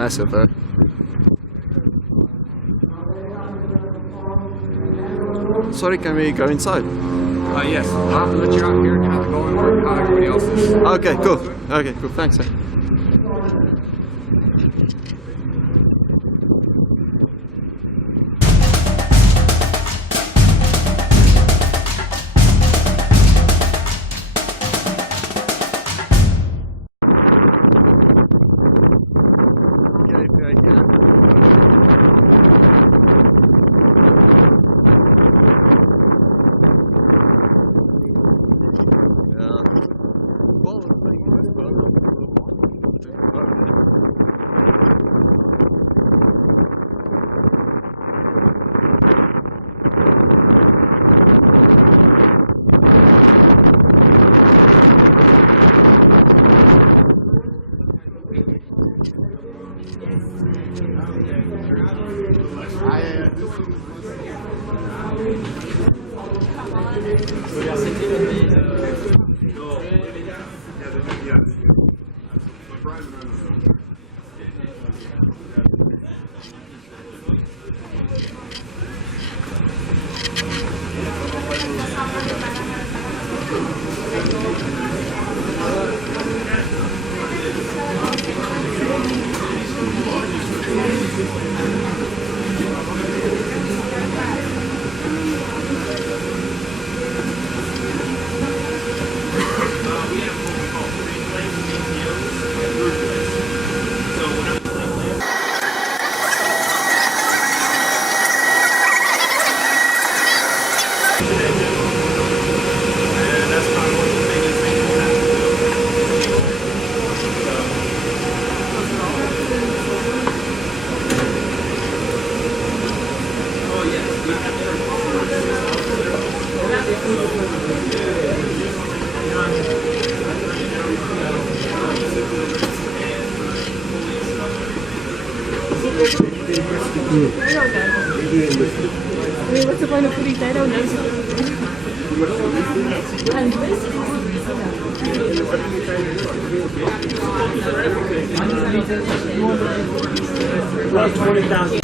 massive though. Sorry, can we go inside? Yes. I'll have to let you out here and you have to go and work how everybody else is. Okay, cool. Okay, cool. Thanks. What's the point of putting that on this? Plus 20,000.